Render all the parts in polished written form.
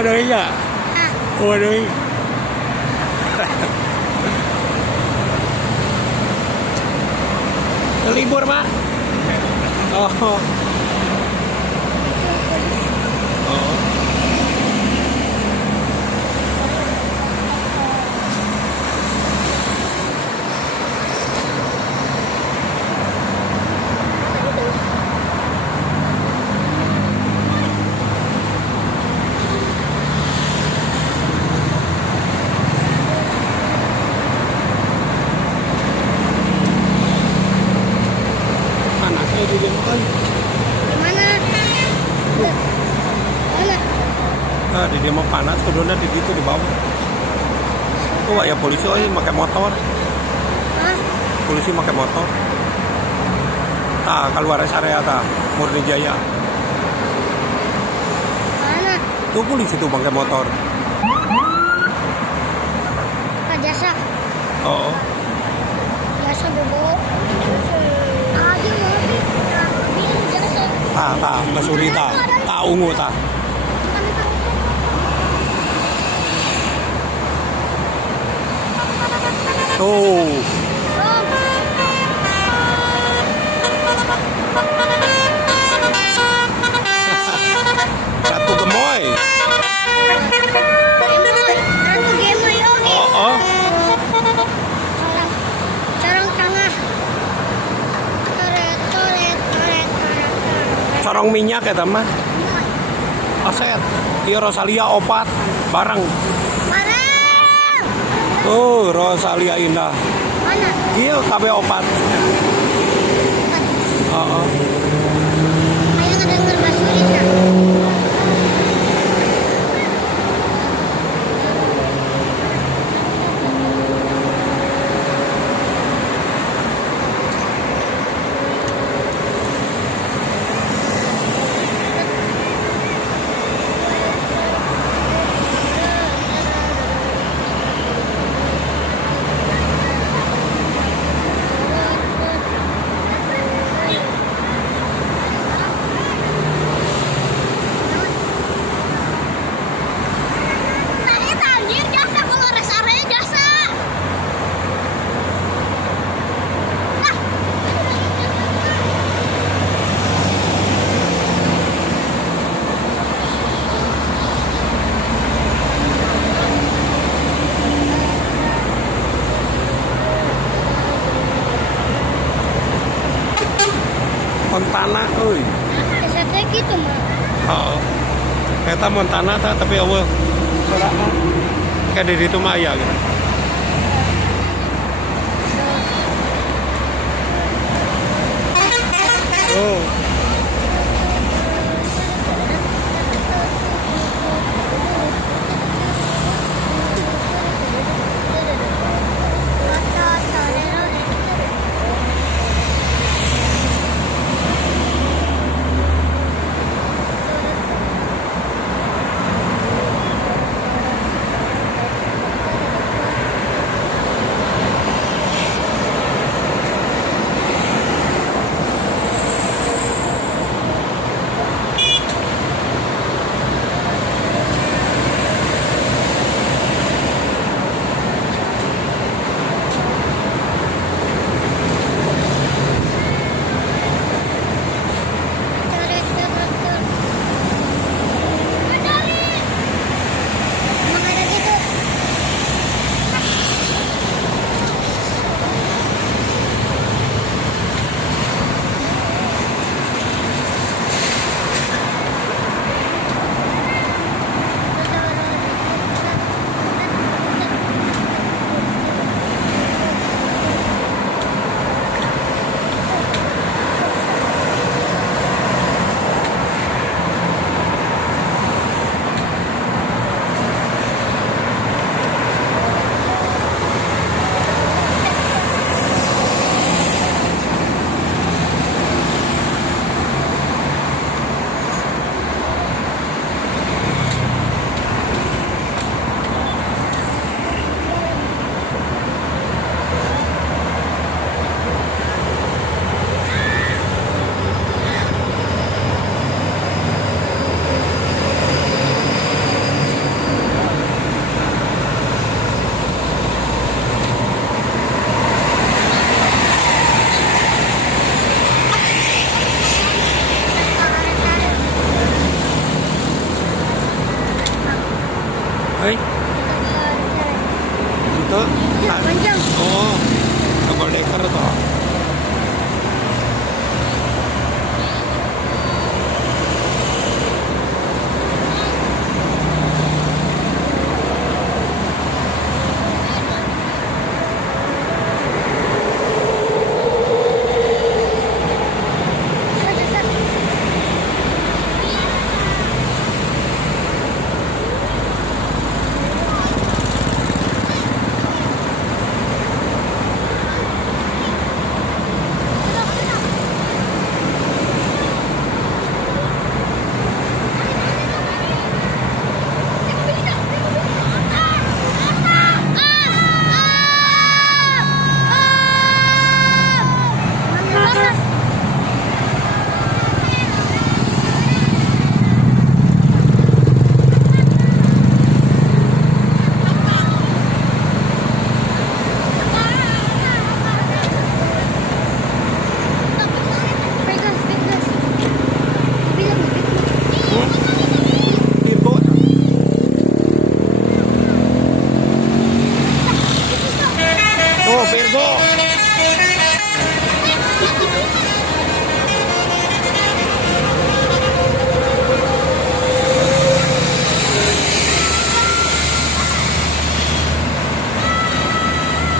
Waduh ya. Waduh. Libur, Mak? Oh. Oh. Panasnya di Jember. Gimana? Mana? Ah, di dia mau panas, kuduna di situ di bawah. Tuh ya polisi pakai motor. Hah? Polisi pakai motor. Keluar area Murni Jaya. Mana? Tuh polisi tuh pakai motor. Kak Jasa. Oh. Jasa bobo. Aja mobil. Bilang Jasa. Masuri ungu Tuh. Ratu Gemoy. Ratu Gemoy oke. Oh. Corong tengah. Toret. Corong minyak ya teman. Aset. Iya Rosalia opat bareng. Mana? Tuh Rosalia indah. Mana? Iya KB opat. Oh. Kayak ngedenger Basuri ya. Montana euy. Biasanya gitu mah. Heeh. Eta Montana tapi eueuh. Sorangan. Kayak di ditu mah aya gitu. Oh. Ito? Panjang. Oo. Double decker to. Satu, satu. Pegas, pegas. Bilang, Ibo. Oh, Virgo.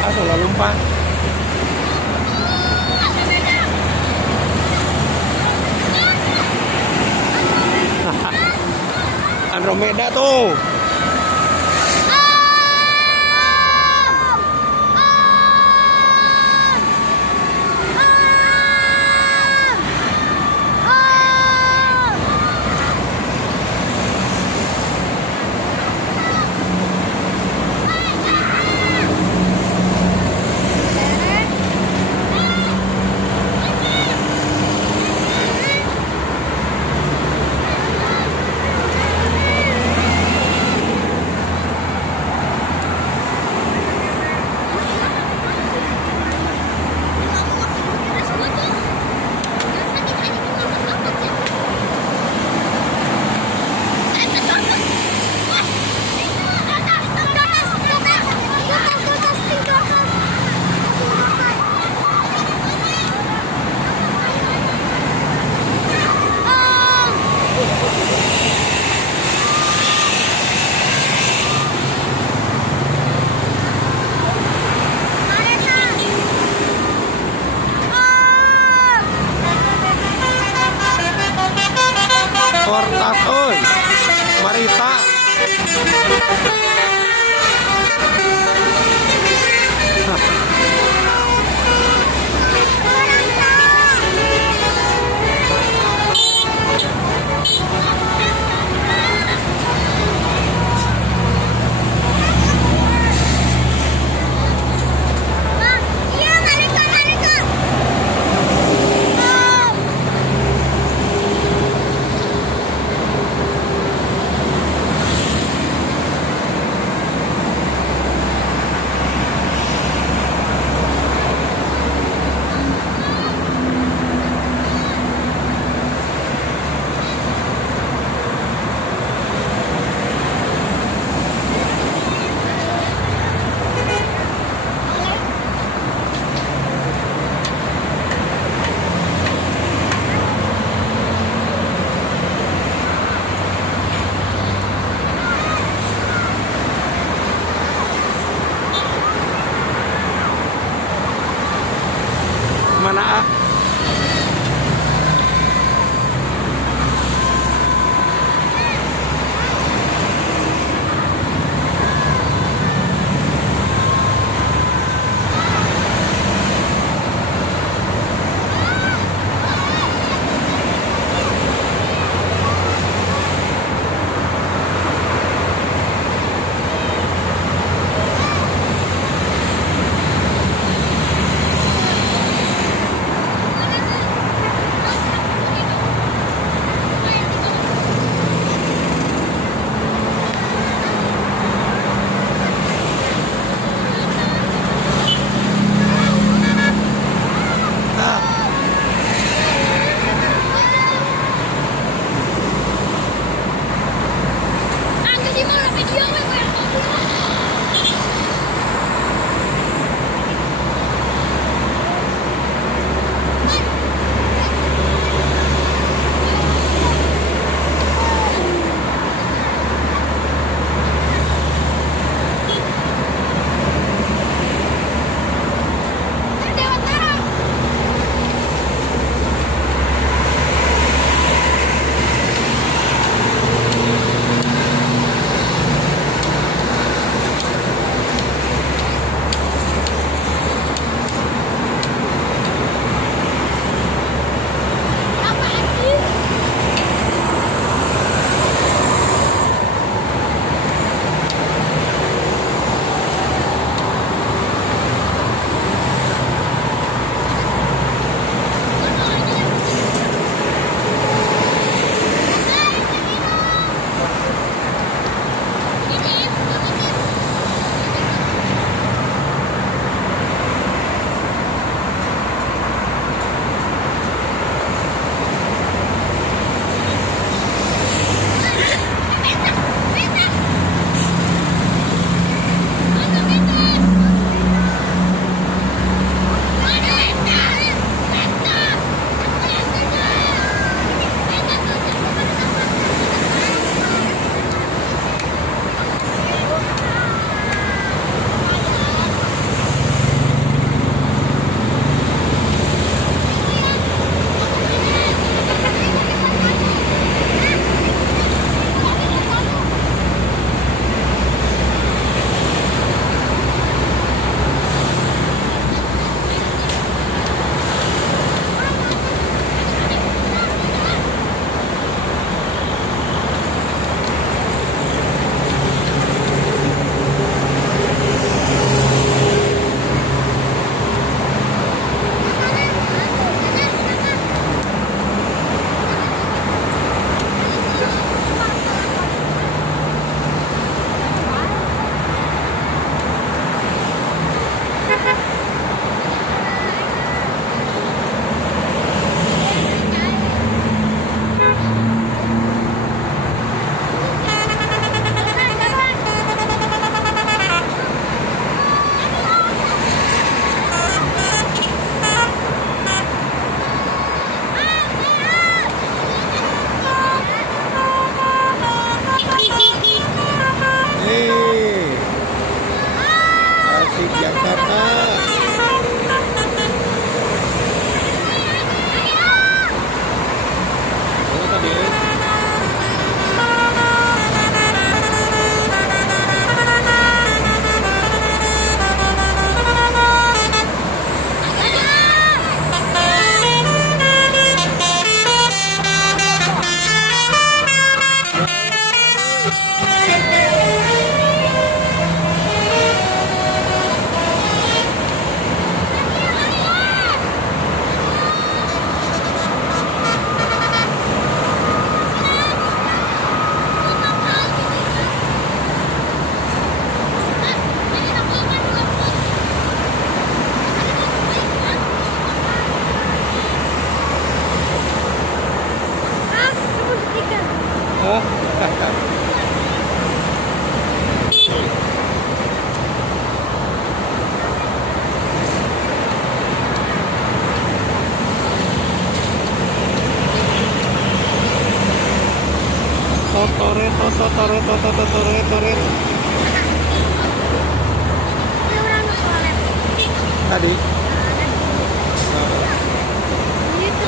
Aso la lumpa. Andromeda tuh. Kortas, oi. Marita. Iya, mereka. turun. Ini orang toilet. Tadi. Gitu.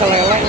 Keleleng.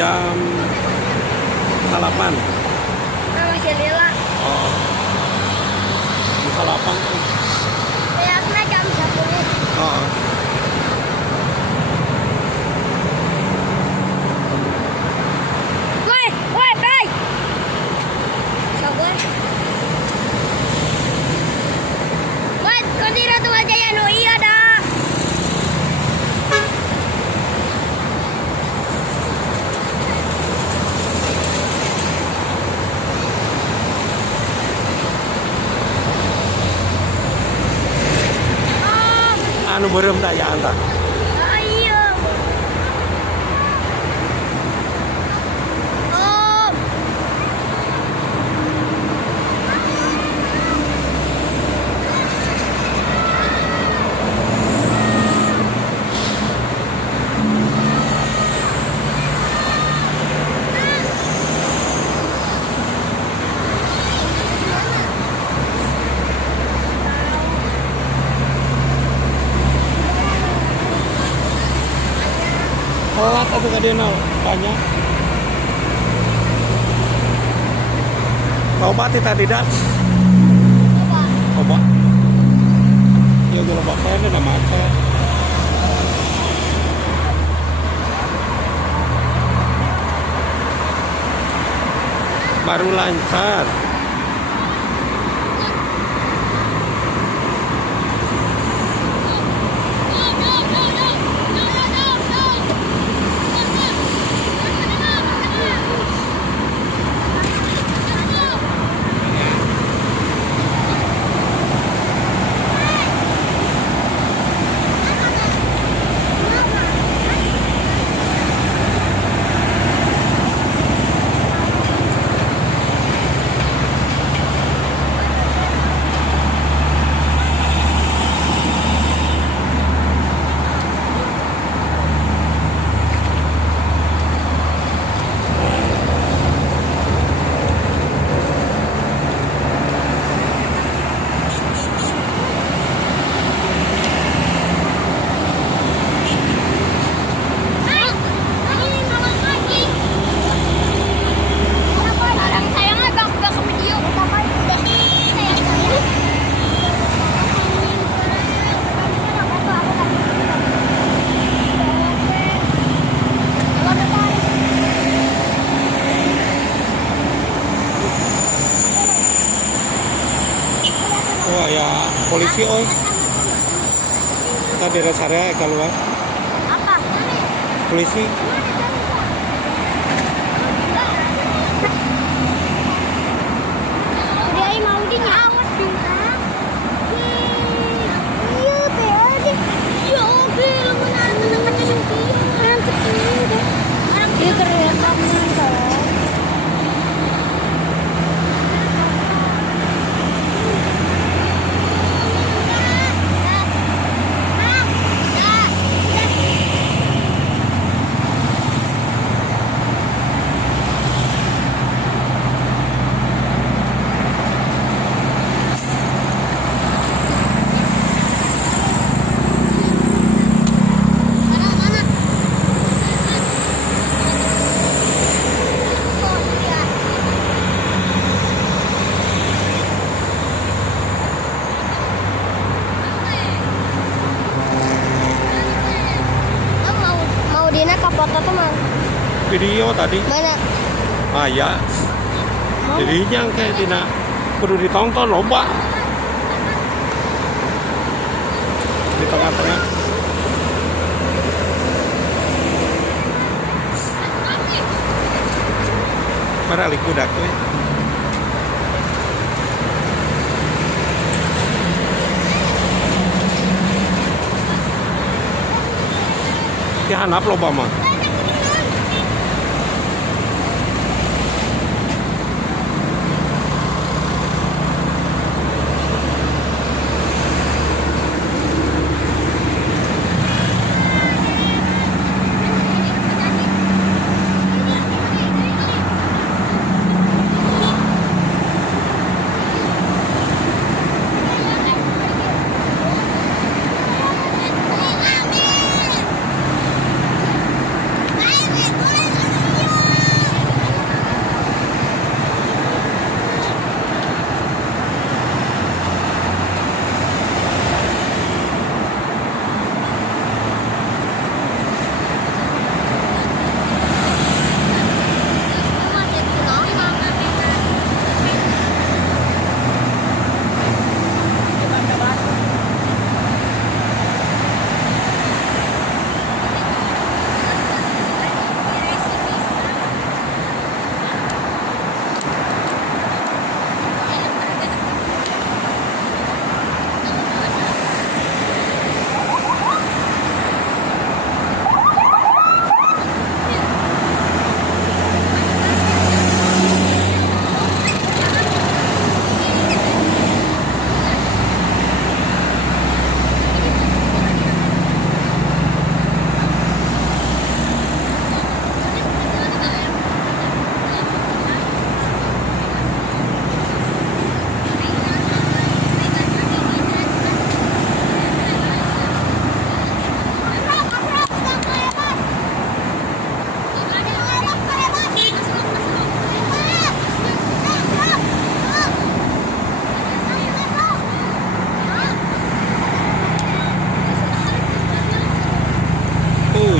Jam 8. Masih lila. Oh. Jam 8 tuh. Lihatnya jam 10. Oh. Woi, bay. Sabar. Woi, kau tidak tahu aja ya, no iya dah. Anu berem tak ya anta. Ayo. Om. Telat atau gak dia nol? Banyak. Obat tadi dah. Obat. Ya kalau bapak ini udah macet. Baru lancar. Kita di rest area keluar. Apa? Polisi. Dia mau di awas dong. Iya, Bel. Ya, Bel, mana kaca sendiri. Orang kecil deh. Dia kerekam kan. Dina kapota tuh mana? Video tadi. Mana? Ah ya. Jadinya kayak tidak perlu ditonton lomba. Di tengah-tengah. Para likudak tuh. Hanap loba mah.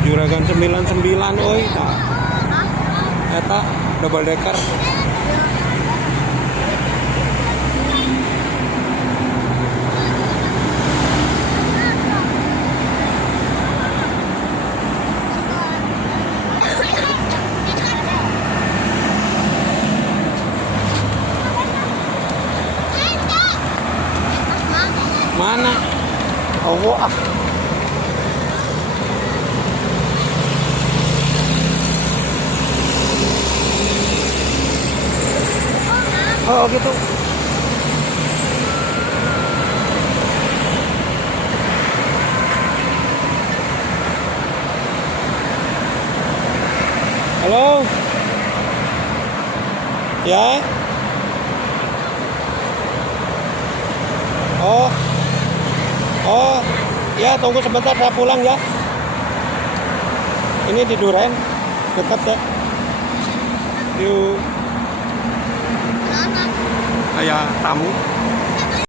Juragan 99 oi tak. Eta double decker. Mana? Oh, ah. Oh gitu. Halo. Ya. Oh. Oh. Ya, tunggu sebentar saya pulang ya. Ini di Duren. Dekat ya. Yuk. Kayak tamu.